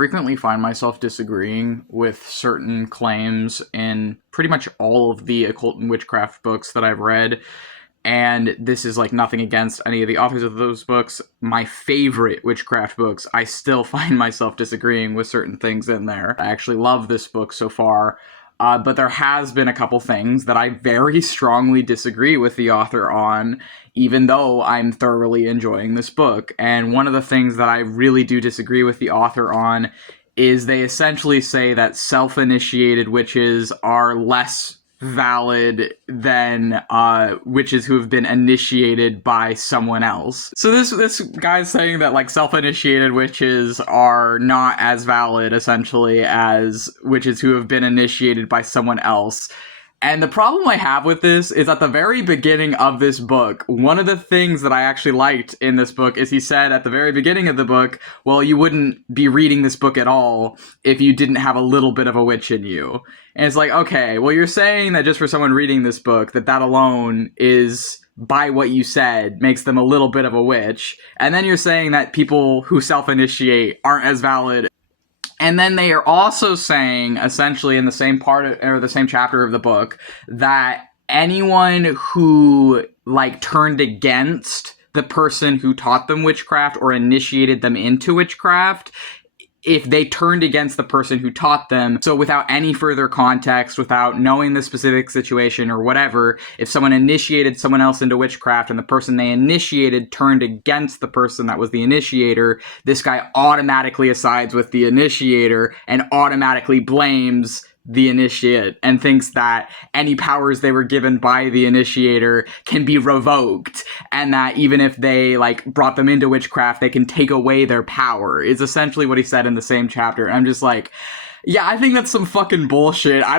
frequently find myself disagreeing with certain claims in pretty much all of the occult and witchcraft books that I've read. And this is like nothing against any of the authors of those books. My favorite witchcraft books, I still find myself disagreeing with certain things in there. I actually love this book so far. But there has been a couple things that I very strongly disagree with the author on, even though I'm thoroughly enjoying this book. And one of the things that I really do disagree with the author on is they essentially say that self-initiated witches are less valid than witches who have been initiated by someone else. So this guy's saying that like self-initiated witches are not as valid essentially as witches who have been initiated by someone else. And the problem I have with this is at the very beginning of this book, one of the things that I actually liked in this book is he said at the very beginning of the book, well, you wouldn't be reading this book at all if you didn't have a little bit of a witch in you. And it's like, okay, well, you're saying that just for someone reading this book, that alone is, by what you said, makes them a little bit of a witch. And then you're saying that people who self-initiate aren't as valid. And then they are also saying, essentially in the same part or the same chapter of the book, that anyone who like turned against the person who taught them witchcraft or initiated them into witchcraft, if they turned against the person who taught them, so without any further context, without knowing the specific situation or whatever, if someone initiated someone else into witchcraft and the person they initiated turned against the person that was the initiator, this guy automatically sides with the initiator and automatically blames the initiate and thinks that any powers they were given by the initiator can be revoked, and that even if they like brought them into witchcraft, they can take away their power, is essentially what he said in the same chapter. And I'm just like, yeah, I think that's some fucking bullshit. I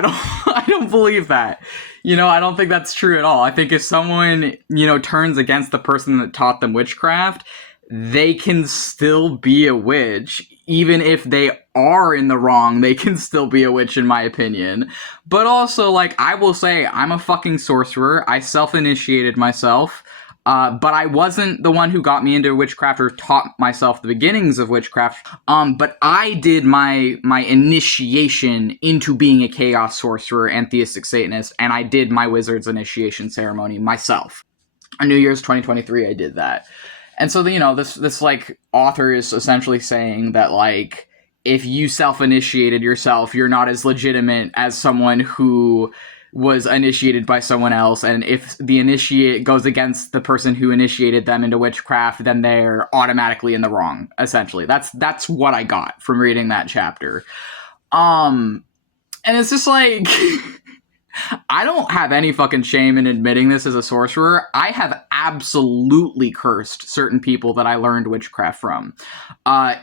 don't believe that. You know, I don't think that's true at all. I think if someone, you know, turns against the person that taught them witchcraft, they can still be a witch. Even if they are in the wrong, they can still be a witch, in my opinion. But also, like, I will say, I'm a fucking sorcerer. I self-initiated myself. But I wasn't the one who got me into witchcraft or taught myself the beginnings of witchcraft. But I did my initiation into being a chaos sorcerer and theistic Satanist, and I did my wizard's initiation ceremony myself. On New Year's 2023, I did that. And so, you know, this like author is essentially saying that like if you self-initiated yourself, you're not as legitimate as someone who was initiated by someone else, and if the initiate goes against the person who initiated them into witchcraft, then they're automatically in the wrong. Essentially, that's what I got from reading that chapter. And it's just like. I don't have any fucking shame in admitting this as a sorcerer. I have absolutely cursed certain people that I learned witchcraft from.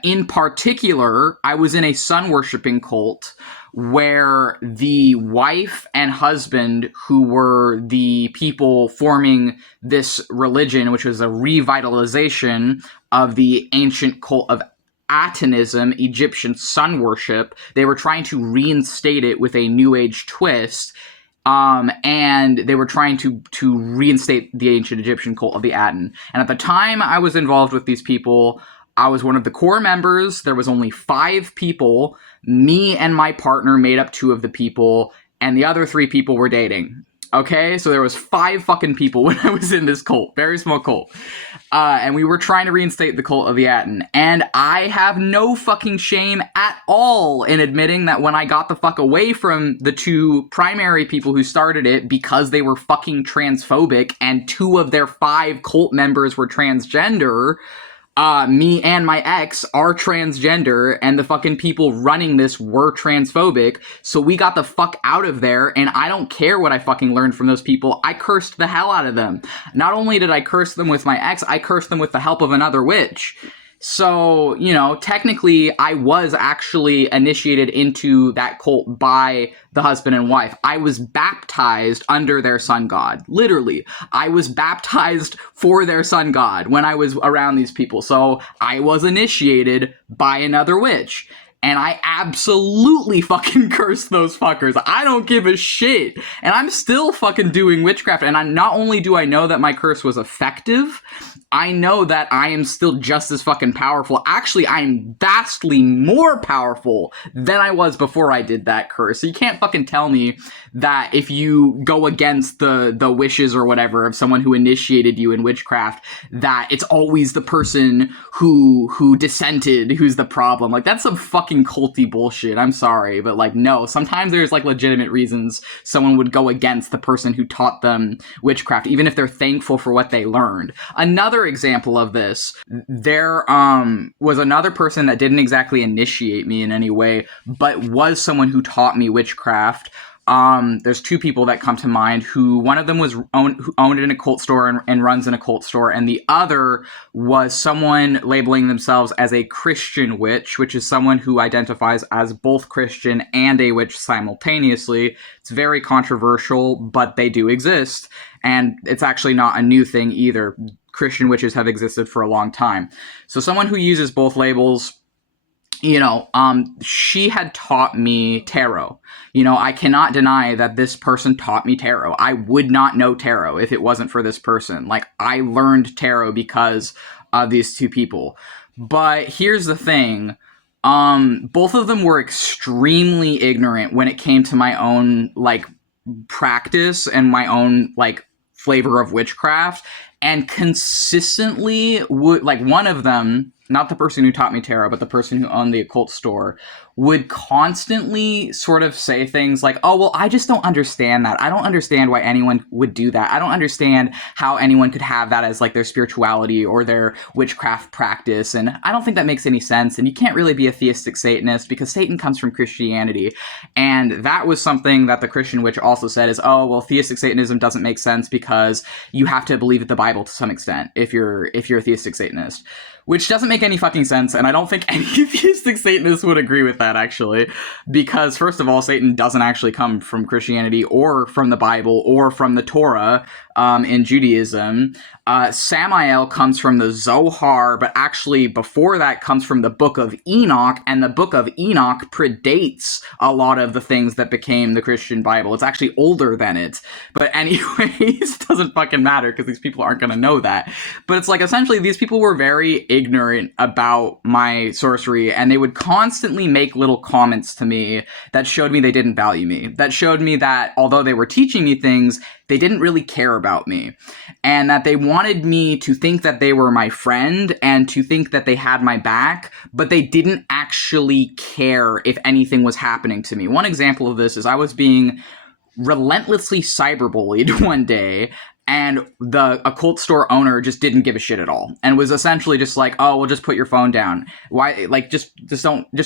In particular, I was in a sun-worshipping cult where the wife and husband, who were the people forming this religion, which was a revitalization of the ancient cult of Atonism, Egyptian sun worship, they were trying to reinstate it with a New Age twist. And they were trying to reinstate the ancient Egyptian cult of the Aten. And at the time I was involved with these people, I was one of the core members. There was only 5 people. Me and my partner made up 2 of the people, and the other 3 people were dating. Okay, so there was 5 fucking people when I was in this cult, very small cult, and we were trying to reinstate the cult of the Aten, and I have no fucking shame at all in admitting that when I got the fuck away from the 2 primary people who started it because they were fucking transphobic, and 2 of their 5 cult members were transgender, me and my ex are transgender, and the fucking people running this were transphobic, so we got the fuck out of there, and I don't care what I fucking learned from those people. I cursed the hell out of them. Not only did I curse them with my ex, I cursed them with the help of another witch. So, you know, technically, I was actually initiated into that cult by the husband and wife. I was baptized under their sun god. Literally. I was baptized for their sun god when I was around these people. So, I was initiated by another witch. and I absolutely fucking curse those fuckers. I don't give a shit. And I'm still fucking doing witchcraft. And not only do I know that my curse was effective, I know that I am still just as fucking powerful. Actually, I'm vastly more powerful than I was before I did that curse. So you can't fucking tell me that if you go against the wishes or whatever of someone who initiated you in witchcraft, that it's always the person who dissented who's the problem. Like, that's some fucking culty bullshit. I'm sorry, but like, no. Sometimes there's like legitimate reasons someone would go against the person who taught them witchcraft, even if they're thankful for what they learned. Another example of this, there was another person that didn't exactly initiate me in any way, but was someone who taught me witchcraft. There's two people that come to mind who one of them who owned an occult store and runs an occult store, and the other was someone labeling themselves as a Christian witch, which is someone who identifies as both Christian and a witch simultaneously. It's very controversial, but they do exist, and it's actually not a new thing either. Christian witches have existed for a long time. So someone who uses both labels, she had taught me tarot. I cannot deny that this person taught me tarot. I would not know tarot if it wasn't for this person. Like, I learned tarot because of these two people. But here's the thing. Both of them were extremely ignorant when it came to my own, like, practice and my own, like, flavor of witchcraft. And consistently would, like, one of them, not the person who taught me tarot, but the person who owned the occult store, would constantly sort of say things like, oh, well, I just don't understand that. I don't understand why anyone would do that. I don't understand how anyone could have that as like their spirituality or their witchcraft practice. And I don't think that makes any sense. And you can't really be a theistic Satanist because Satan comes from Christianity. And that was something that the Christian witch also said is, oh, well, theistic Satanism doesn't make sense because you have to believe the Bible to some extent if you're a theistic Satanist. Which doesn't make any fucking sense, and I don't think any theistic Satanists would agree with that, actually. Because, first of all, Satan doesn't actually come from Christianity or from the Bible or from the Torah in Judaism. Samael comes from the Zohar, but actually before that comes from the Book of Enoch, and the Book of Enoch predates a lot of the things that became the Christian Bible. It's actually older than it. But anyways, it doesn't fucking matter because these people aren't going to know that. But it's like, essentially, these people were very ignorant about my sorcery, and they would constantly make little comments to me that showed me they didn't value me. That showed me that although they were teaching me things, they didn't really care about me, and that they wanted me to think that they were my friend and to think that they had my back, but they didn't actually care if anything was happening to me. One example of this is I was being relentlessly cyberbullied one day, and the occult store owner just didn't give a shit at all and was essentially just like, oh, well, just put your phone down. Why? Like, just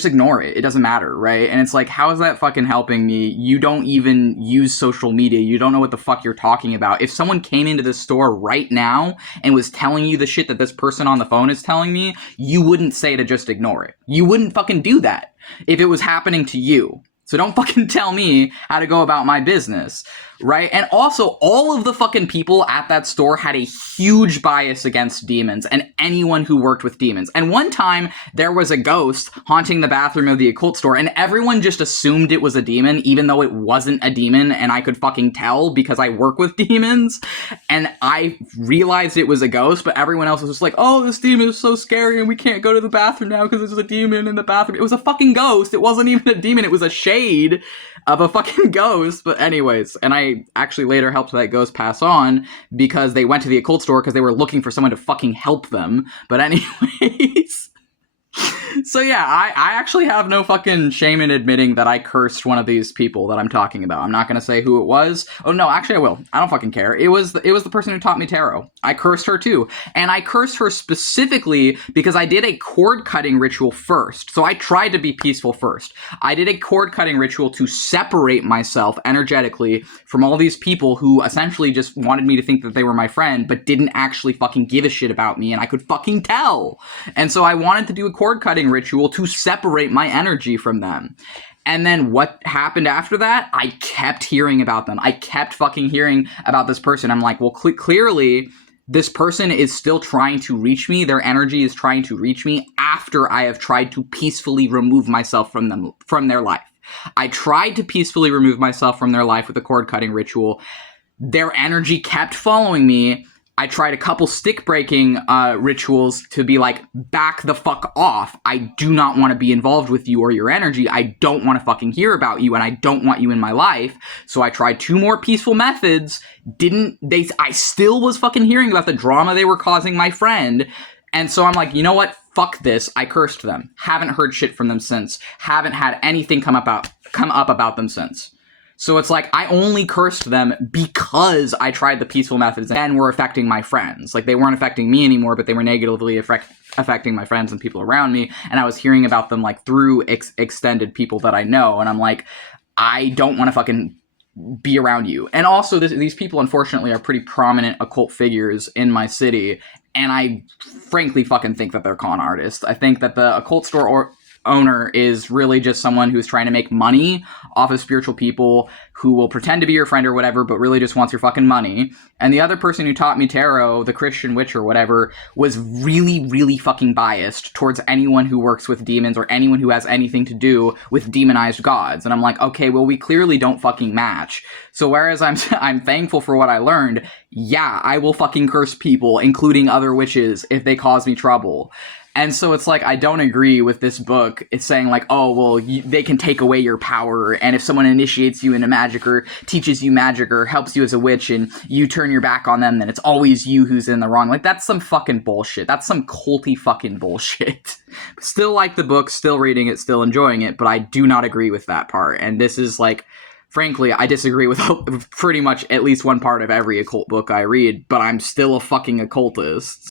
ignore it. It doesn't matter, right? And it's like, how is that fucking helping me? You don't even use social media. You don't know what the fuck you're talking about. If someone came into this store right now and was telling you the shit that this person on the phone is telling me, you wouldn't say to just ignore it. You wouldn't fucking do that if it was happening to you. So don't fucking tell me how to go about my business, right? And also, all of the fucking people at that store had a huge bias against demons and anyone who worked with demons. And one time, there was a ghost haunting the bathroom of the occult store, and everyone just assumed it was a demon, even though it wasn't a demon, and I could fucking tell because I work with demons. And I realized it was a ghost, but everyone else was just like, oh, this demon is so scary, and we can't go to the bathroom now because there's a demon in the bathroom. It was a fucking ghost. It wasn't even a demon. It was a shade of a fucking ghost. But anyways, and I actually later helped that ghost pass on because they went to the occult store because they were looking for someone to fucking help them. But anyways, so yeah, I actually have no fucking shame in admitting that I cursed one of these people that I'm talking about. I'm not going to say who it was. Oh no, actually I will. I don't fucking care. It was the person who taught me tarot. I cursed her too. And I cursed her specifically because I did a cord cutting ritual first. So I tried to be peaceful first. I did a cord cutting ritual to separate myself energetically from all these people who essentially just wanted me to think that they were my friend, but didn't actually fucking give a shit about me, and I could fucking tell. And so I wanted to do a cord cutting ritual to separate my energy from them. And then what happened after that? I kept hearing about them. I kept fucking hearing about this person. I'm like, well, clearly this person is still trying to reach me. Their energy is trying to reach me after I have tried to peacefully remove myself from their life. I tried to peacefully remove myself from their life with a cord cutting ritual. Their energy kept following me. I tried a couple stick breaking rituals to be like, back the fuck off. I do not want to be involved with you or your energy. I don't want to fucking hear about you, and I don't want you in my life. So I tried 2 more peaceful methods. I still was fucking hearing about the drama they were causing my friend. And so I'm like, you know what? Fuck this. I cursed them. Haven't heard shit from them since. Haven't had anything come up about them since. So it's like, I only cursed them because I tried the peaceful methods and were affecting my friends. Like, they weren't affecting me anymore, but they were negatively affecting my friends and people around me. And I was hearing about them, like, through extended people that I know. And I'm like, I don't want to fucking be around you. And also, these people, unfortunately, are pretty prominent occult figures in my city. And I frankly fucking think that they're con artists. I think that the occult store owner is really just someone who's trying to make money off of spiritual people who will pretend to be your friend or whatever, but really just wants your fucking money. And the other person who taught me tarot, the Christian witch or whatever, was really, really fucking biased towards anyone who works with demons or anyone who has anything to do with demonized gods. And I'm like, okay, well, we clearly don't fucking match. So whereas I'm thankful for what I learned, yeah, I will fucking curse people, including other witches, if they cause me trouble. And so it's like, I don't agree with this book. It's saying like, oh, well, they can take away your power. And if someone initiates you into magic or teaches you magic or helps you as a witch and you turn your back on them, then it's always you who's in the wrong. Like, that's some fucking bullshit. That's some culty fucking bullshit. Still like the book, still reading it, still enjoying it, but I do not agree with that part. And this is like, frankly, I disagree with pretty much at least one part of every occult book I read, but I'm still a fucking occultist.